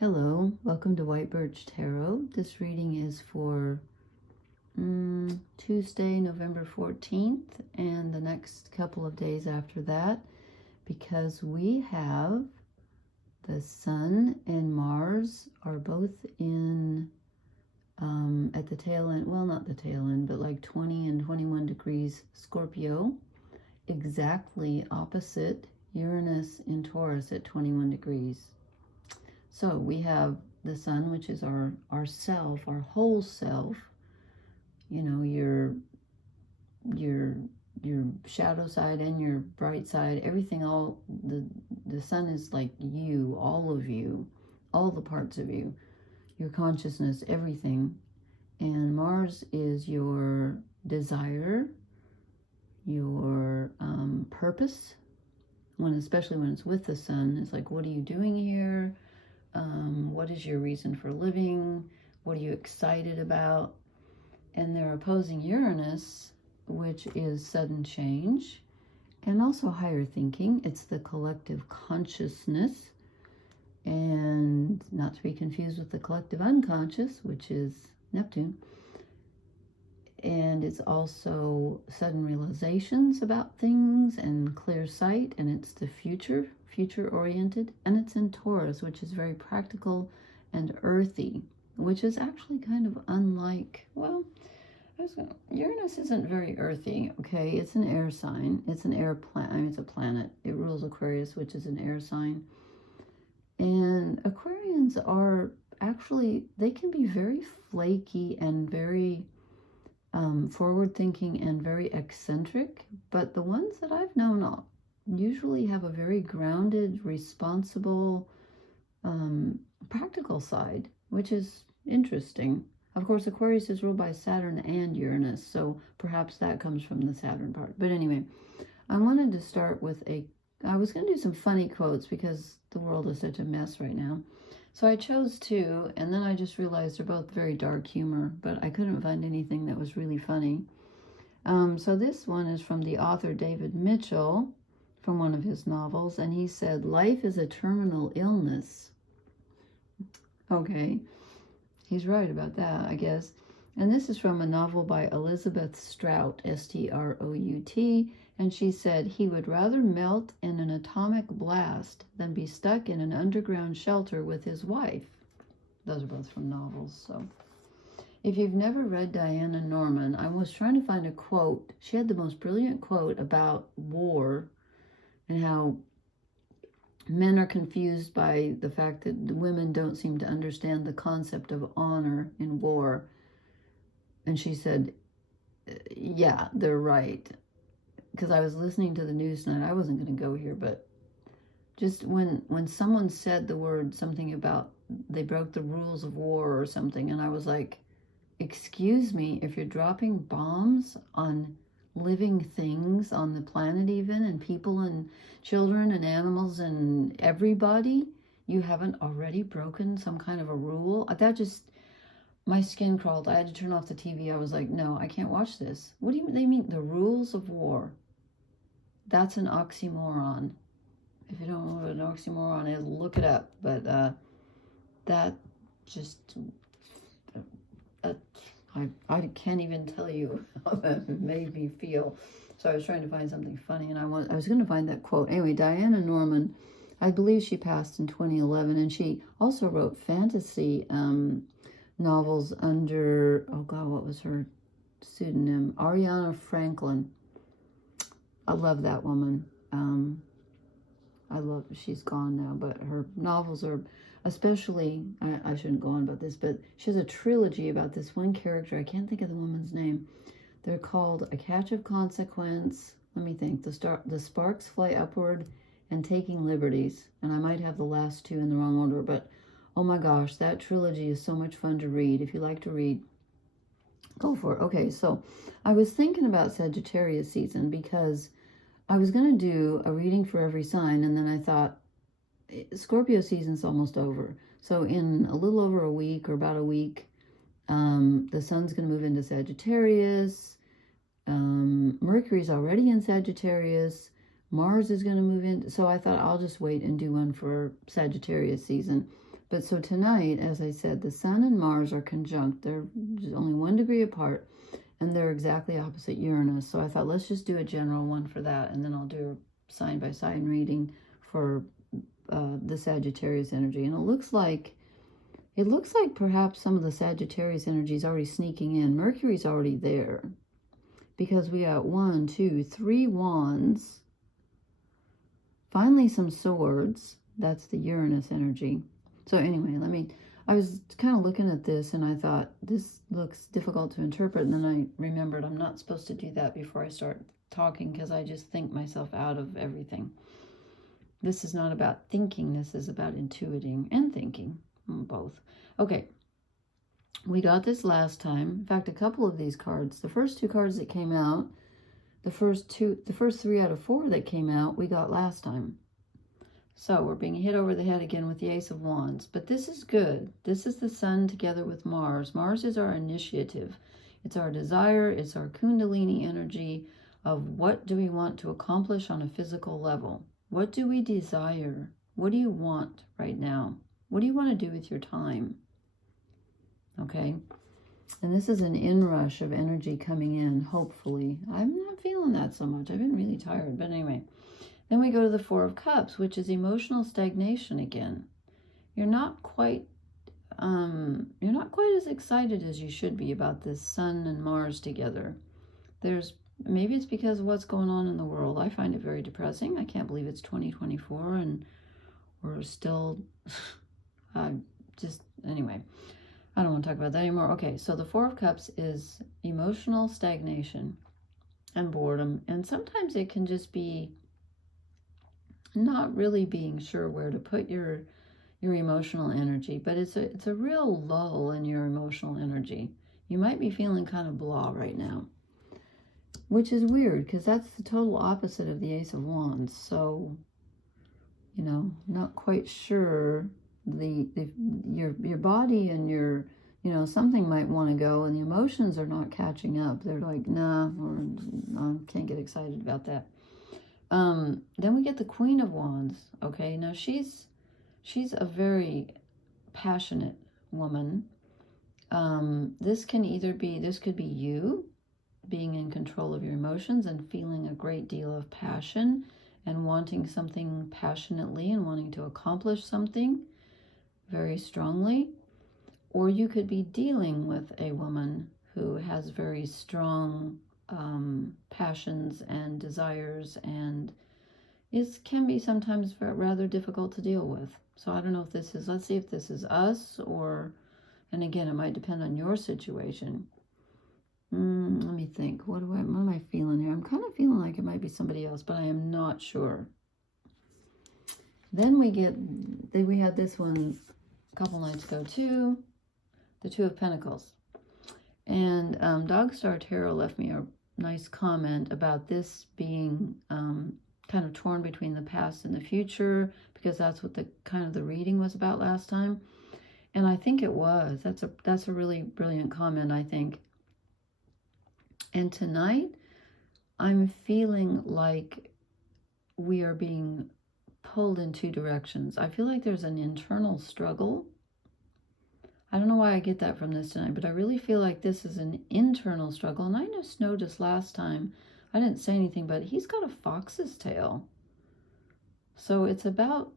Hello, welcome to White Birch Tarot. This reading is for Tuesday, November 14th, and the next couple of days after that, because we have the Sun and Mars are both in, at the tail end, well, not the tail end, but like 20 and 21 degrees Scorpio, exactly opposite Uranus in Taurus at 21 degrees. So we have the Sun, which is our self, our whole self, you know, your shadow side and your bright side, everything, all the Sun is like you, all the parts of you, your consciousness, everything. And Mars is your desire, your purpose, especially when it's with the Sun. It's like, what are you doing here? What is your reason for living? What are you excited about? And they're opposing Uranus, which is sudden change and also higher thinking. It's the collective consciousness, and not to be confused with the collective unconscious, which is Neptune. And it's also sudden realizations about things and clear sight, and it's the future oriented, and it's in Taurus, which is very practical and earthy, which is actually kind of unlike, well, Uranus isn't very earthy, okay? It's an air sign. It's an air planet. I mean, it's a planet. It rules Aquarius, which is an air sign. And Aquarians are actually, they can be very flaky and very forward-thinking and very eccentric, but the ones that I've known usually have a very grounded, responsible, practical side, which is interesting. Of course, Aquarius is ruled by Saturn and Uranus, so perhaps that comes from the Saturn part. But anyway, I wanted to start with I was going to do some funny quotes because the world is such a mess right now. So I chose two, and then I just realized they're both very dark humor, but I couldn't find anything that was really funny. So this one is from the author David Mitchell, from one of his novels, and he said, "Life is a terminal illness." Okay, he's right about that, I guess. And this is from a novel by Elizabeth Strout, S-T-R-O-U-T, and she said, "He would rather melt in an atomic blast than be stuck in an underground shelter with his wife." Those are both from novels. So if you've never read Diana Norman, I was trying to find a quote. She had the most brilliant quote about war and how men are confused by the fact that the women don't seem to understand the concept of honor in war. And she said, yeah, they're right. Because I was listening to the news tonight. I wasn't going to go here, but just when someone said the word something about they broke the rules of war or something, and I was like, excuse me, if you're dropping bombs on living things on the planet even, and people and children and animals and everybody, you haven't already broken some kind of a rule? That just, my skin crawled. I had to turn off the TV. I was like, no, I can't watch this. What do they mean, the rules of war? That's an oxymoron. If you don't know what an oxymoron is, look it up. But that just, I can't even tell you how that made me feel. So I was trying to find something funny, and I was going to find that quote. Anyway, Diana Norman, I believe she passed in 2011, and she also wrote fantasy novels under, oh God, what was her pseudonym? Ariana Franklin. I love that woman. She's gone now, but her novels are, especially, I shouldn't go on about this, but she has a trilogy about this one character. I can't think of the woman's name. They're called A Catch of Consequence. Let me think. The Sparks Fly Upward and Taking Liberties. And I might have the last two in the wrong order, but oh my gosh, that trilogy is so much fun to read. If you like to read, go for it. Okay, so I was thinking about Sagittarius season because I was going to do a reading for every sign, and then I thought, Scorpio season's almost over. So in a little over a week, or about a week, the sun's going to move into Sagittarius. Mercury's already in Sagittarius. Mars is going to move in. So I thought I'll just wait and do one for Sagittarius season. But so tonight, as I said, the Sun and Mars are conjunct. They're just only 1 degree apart, and they're exactly opposite Uranus. So I thought, let's just do a general one for that, and then I'll do a sign-by-sign reading for the Sagittarius energy. And it looks like perhaps some of the Sagittarius energy is already sneaking in. Mercury's already there, because we got 1, 2, 3 wands, finally some swords. That's the Uranus energy. So anyway, I was kind of looking at this and I thought, this looks difficult to interpret. And then I remembered I'm not supposed to do that before I start talking, because I just think myself out of everything. This is not about thinking. This is about intuiting and thinking, both. Okay. We got this last time. In fact, a couple of these cards, the first 2 cards that came out, the first 3 out of 4 that came out, we got last time. So we're being hit over the head again with the Ace of Wands. But this is good. This is the Sun together with Mars. Mars is our initiative. It's our desire. It's our Kundalini energy of what do we want to accomplish on a physical level. What do we desire? What do you want right now? What do you want to do with your time? Okay. And this is an inrush of energy coming in, hopefully. I'm not feeling that so much. I've been really tired. But anyway. Then we go to the 4 of Cups, which is emotional stagnation again. You're not quite as excited as you should be about this Sun and Mars together. Maybe it's because of what's going on in the world. I find it very depressing. I can't believe it's 2024 and we're still anyway. I don't want to talk about that anymore. Okay, so the 4 of Cups is emotional stagnation and boredom. And sometimes it can just be not really being sure where to put your emotional energy, but it's a real lull in your emotional energy. You might be feeling kind of blah right now, which is weird because that's the total opposite of the Ace of Wands. So, not quite sure your body and your something might want to go, and the emotions are not catching up. They're like, nah, or I can't get excited about that. Then we get the Queen of Wands. Okay, now she's a very passionate woman. This could be you being in control of your emotions and feeling a great deal of passion and wanting something passionately and wanting to accomplish something very strongly. Or you could be dealing with a woman who has very strong passions and desires, and it can be sometimes rather difficult to deal with. So I don't know if this is, let's see if this is us, and again, it might depend on your situation. Let me think. What am I feeling here? I'm kind of feeling like it might be somebody else, but I am not sure. Then we had this one a couple nights ago too, the 2 of Pentacles. And Dogstar Tarot left me a nice comment about this being kind of torn between the past and the future, because that's what the reading was about last time. And I think it was. That's a really brilliant comment, I think. And tonight, I'm feeling like we are being pulled in 2 directions. I feel like there's an internal struggle. I don't know why I get that from this tonight, but I really feel like this is an internal struggle. And I just noticed last time, I didn't say anything, but he's got a fox's tail. So it's about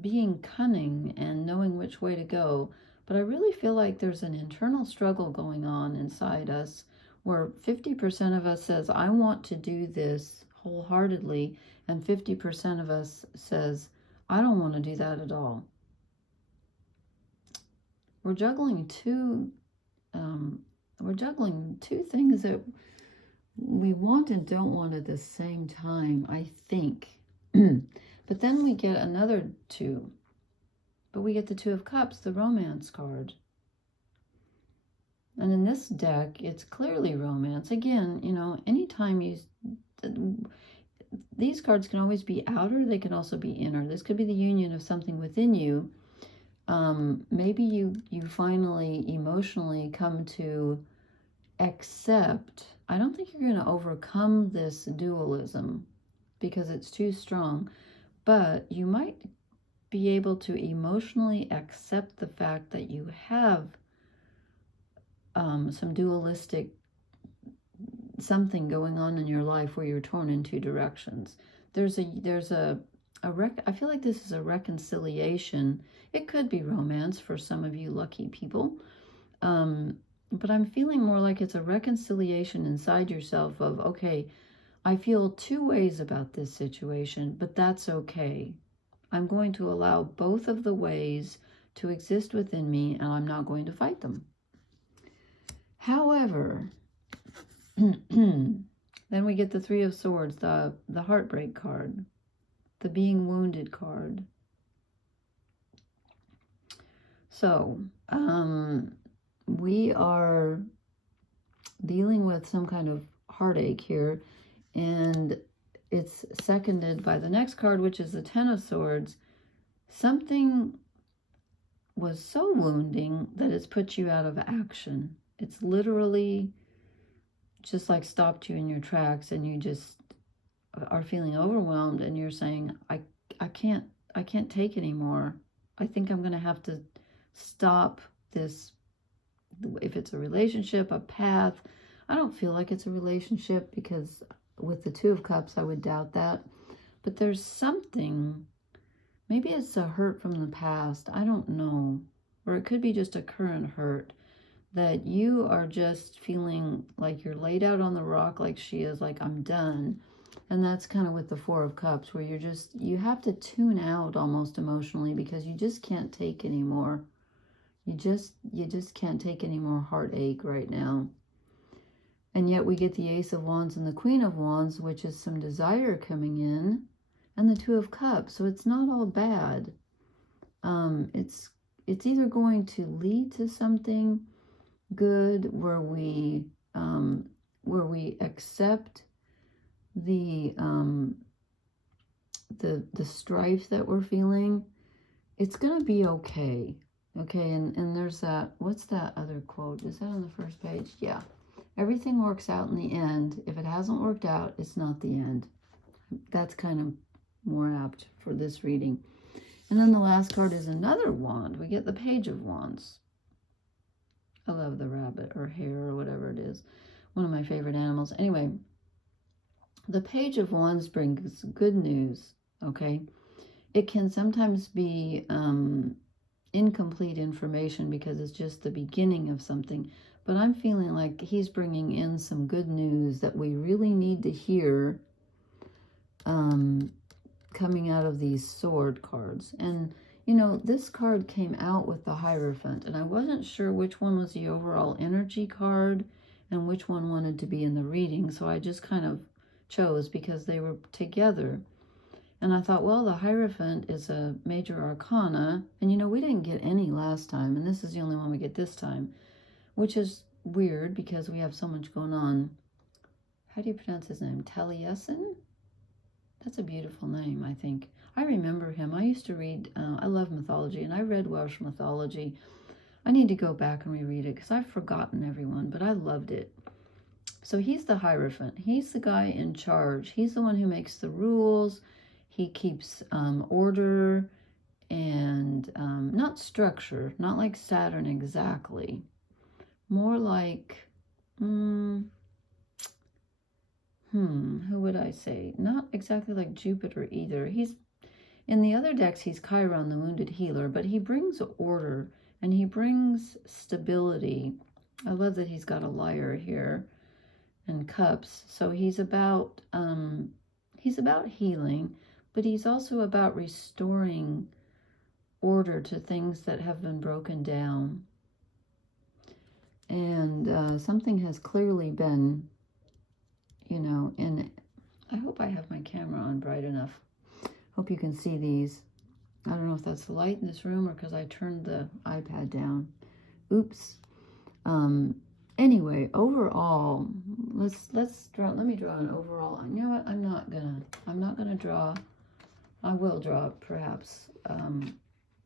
being cunning and knowing which way to go. But I really feel like there's an internal struggle going on inside us where 50% of us says, I want to do this wholeheartedly, and 50% of us says, I don't want to do that at all. We're juggling two things that we want and don't want at the same time, I think. But then we get another 2. But we get the 2 of Cups, the romance card. And in this deck, it's clearly romance. Again, anytime these cards can always be outer, they can also be inner. This could be the union of something within you. Maybe you finally emotionally come to accept. I don't think you're going to overcome this dualism because it's too strong, but you might be able to emotionally accept the fact that you have some dualistic something going on in your life where you're torn in two directions. I feel like this is a reconciliation. It could be romance for some of you lucky people. But I'm feeling more like it's a reconciliation inside yourself of, okay, I feel two ways about this situation, but that's okay. I'm going to allow both of the ways to exist within me, and I'm not going to fight them. However, then we get the Three of Swords, the heartbreak card, the being wounded card. So, we are dealing with some kind of heartache here, and it's seconded by the next card, which is the Ten of Swords. Something was so wounding that it's put you out of action. It's literally just like stopped you in your tracks, and you just are feeling overwhelmed, and you're saying, I can't take anymore. I think I'm going to have to stop this. If it's a relationship, a path, I don't feel like it's a relationship, because with the Two of Cups, I would doubt that. But there's something, maybe it's a hurt from the past, I don't know. Or it could be just a current hurt, that you are just feeling like you're laid out on the rock, like she is, like, I'm done. And that's kind of with the Four of Cups, where you have to tune out almost emotionally, because you just can't take anymore. You just can't take any more heartache right now. And yet we get the Ace of Wands and the Queen of Wands, which is some desire coming in, and the Two of Cups. So it's not all bad. It's either going to lead to something good, where we accept the strife that we're feeling. It's gonna be okay. Okay, and there's that, what's that other quote? Is that on the first page? Yeah. Everything works out in the end. If it hasn't worked out, it's not the end. That's kind of more apt for this reading. And then the last card is another wand. We get the Page of Wands. I love the rabbit or hare or whatever it is. One of my favorite animals. Anyway, the Page of Wands brings good news, okay? It can sometimes be incomplete information, because it's just the beginning of something. But I'm feeling like he's bringing in some good news that we really need to hear coming out of these sword cards. And, you know, this card came out with the Hierophant, and I wasn't sure which one was the overall energy card and which one wanted to be in the reading. So I just kind of chose because they were together. And I thought, well, the Hierophant is a major arcana. And, you know, we didn't get any last time, and this is the only one we get this time, which is weird because we have so much going on. How do you pronounce his name? Taliesin? That's a beautiful name, I think. I remember him. I used to read, I love mythology, and I read Welsh mythology. I need to go back and reread it because I've forgotten everyone, but I loved it. So he's the Hierophant. He's the guy in charge. He's the one who makes the rules. He keeps order and not structure, not like Saturn exactly. More like, who would I say? Not exactly like Jupiter either. He's, in the other decks, he's Chiron, the wounded healer, but he brings order and he brings stability. I love that he's got a lyre here and cups. So he's about healing, but he's also about restoring order to things that have been broken down. And something has clearly been, you know, and I hope I have my camera on bright enough. Hope you can see these. I don't know if that's the light in this room or because I turned the iPad down. Oops. Anyway, overall, let's draw. Let me draw an overall. You know what? I'm not gonna draw. I will draw perhaps.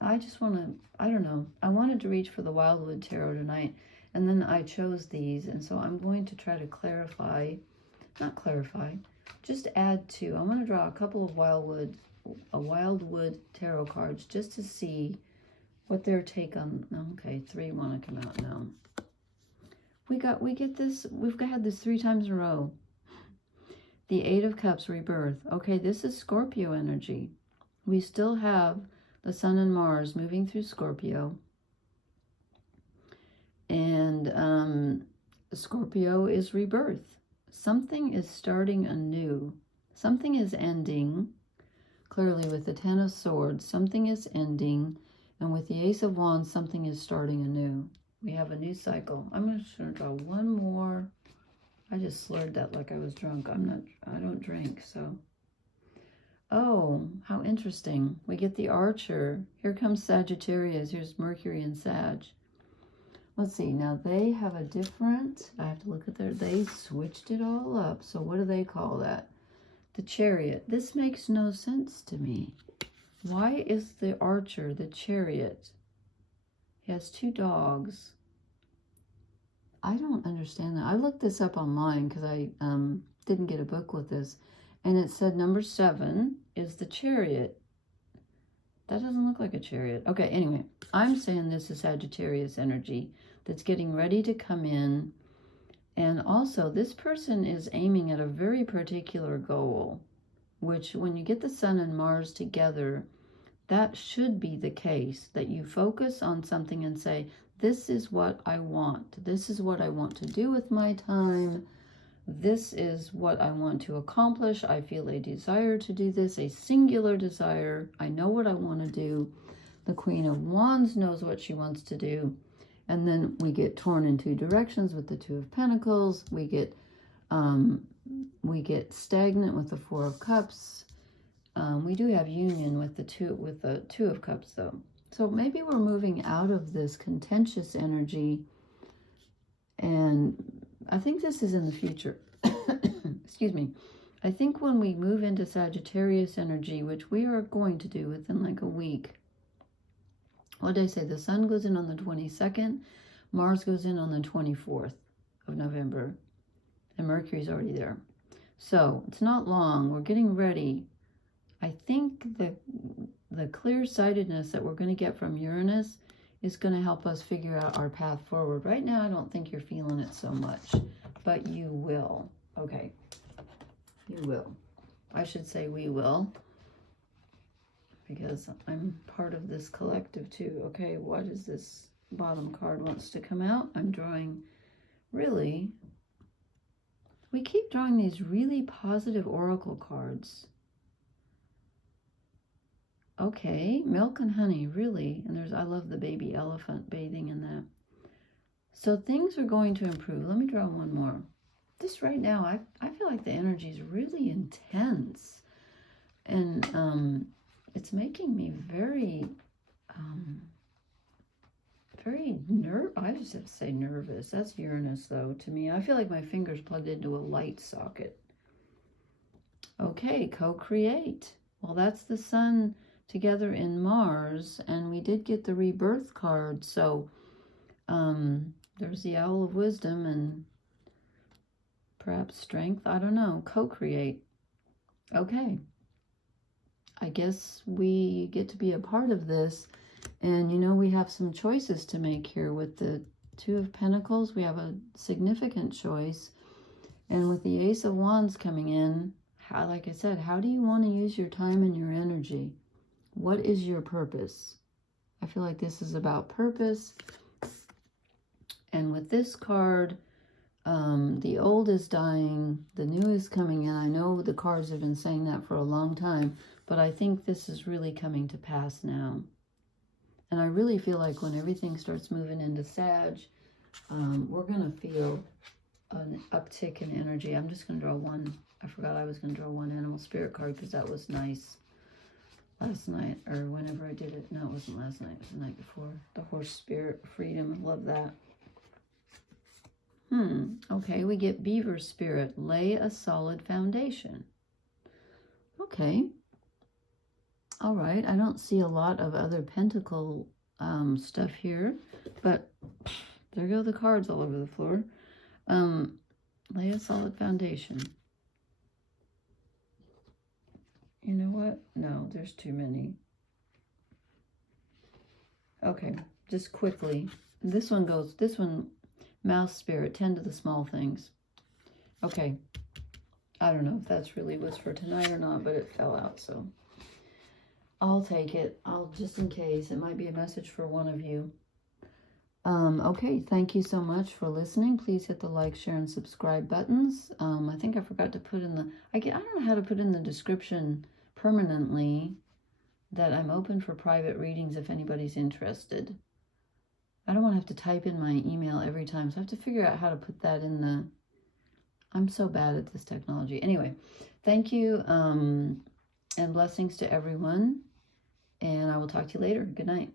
I just want to. I don't know. I wanted to reach for the Wildwood Tarot tonight, and then I chose these, and so I'm going to try to clarify. Not clarify. Just add to. I'm going to draw a couple of Wildwood Wildwood Tarot cards just to see what their take on. Okay, 3 want to come out now. We get this. We've had this 3 times in a row. The 8 of Cups, rebirth. Okay, this is Scorpio energy. We still have the Sun and Mars moving through Scorpio. And Scorpio is rebirth. Something is starting anew. Something is ending. Clearly with the 10 of Swords, something is ending. And with the Ace of Wands, something is starting anew. We have a new cycle. I'm just going to draw one more. I just slurred that like I was drunk. I don't drink, so. Oh, how interesting. We get the Archer. Here comes Sagittarius. Here's Mercury and Sag. Let's see. Now they have a different, I have to look at they switched it all up. So what do they call that? The Chariot. This makes no sense to me. Why is the Archer the Chariot? He has 2 dogs. I don't understand that. I looked this up online because I didn't get a book with this. And it said number 7 is the Chariot. That doesn't look like a chariot. Okay, anyway, I'm saying this is Sagittarius energy that's getting ready to come in. And also, this person is aiming at a very particular goal, which when you get the Sun and Mars together, that should be the case, that you focus on something and say, this is what I want. This is what I want to do with my time. This is what I want to accomplish. I feel a desire to do this, a singular desire. I know what I want to do. The Queen of Wands knows what she wants to do. And then we get torn in 2 directions with the 2 of Pentacles. We get stagnant with the 4 of Cups. We do have union with the 2 of Cups, though. So maybe we're moving out of this contentious energy, and I think this is in the future. Excuse me. I think when we move into Sagittarius energy, which we are going to do within like a week, what did I say? The Sun goes in on the 22nd, Mars goes in on the 24th of November, and Mercury's already there. So it's not long. We're getting ready. I think the clear-sightedness that we're going to get from Uranus is going to help us figure out our path forward. Right now, I don't think you're feeling it so much, but you will. Okay, you will. I should say we will, because I'm part of this collective too. Okay, what is this bottom card wants to come out? I'm drawing really, we keep drawing these really positive oracle cards. Okay, milk and honey, really. And I love the baby elephant bathing in that. So things are going to improve. Let me draw one more. This right now, I feel like the energy is really intense. And it's making me very I just have to say nervous. That's Uranus, though, to me. I feel like my finger's plugged into a light socket. Okay, co-create. Well, that's the Sun together in Mars, and we did get the rebirth card, so there's the Owl of Wisdom and perhaps strength. I don't know. Co-create. Okay. I guess we get to be a part of this, and you know, we have some choices to make here. With the 2 of Pentacles, we have a significant choice, and with the Ace of Wands coming in, like I said, how do you want to use your time and your energy? What is your purpose? I feel like this is about purpose. And with this card, the old is dying, the new is coming in. I know the cards have been saying that for a long time, but I think this is really coming to pass now. And I really feel like when everything starts moving into Sag, we're going to feel an uptick in energy. I'm just going to draw one. I forgot I was going to draw one animal spirit card because that was nice last night, or whenever I did it. No, it wasn't last night. It was the night before. The horse spirit, freedom. Love that. Okay, we get beaver spirit. Lay a solid foundation. Okay. All right. I don't see a lot of other pentacle stuff here, but there go the cards all over the floor. Lay a solid foundation. You know what? No, there's too many. Okay, just quickly. This one, mouse spirit, tend to the small things. Okay. I don't know if that's really was for tonight or not, but it fell out, so I'll take it. Just in case. It might be a message for one of you. Okay, thank you so much for listening. Please hit the like, share, and subscribe buttons. I think I forgot to put in I don't know how to put in the description permanently that I'm open for private readings if anybody's interested. I don't want to have to type in my email every time, so I have to figure out how to put that in the... I'm so bad at this technology. Anyway, thank you, and blessings to everyone, and I will talk to you later. Good night.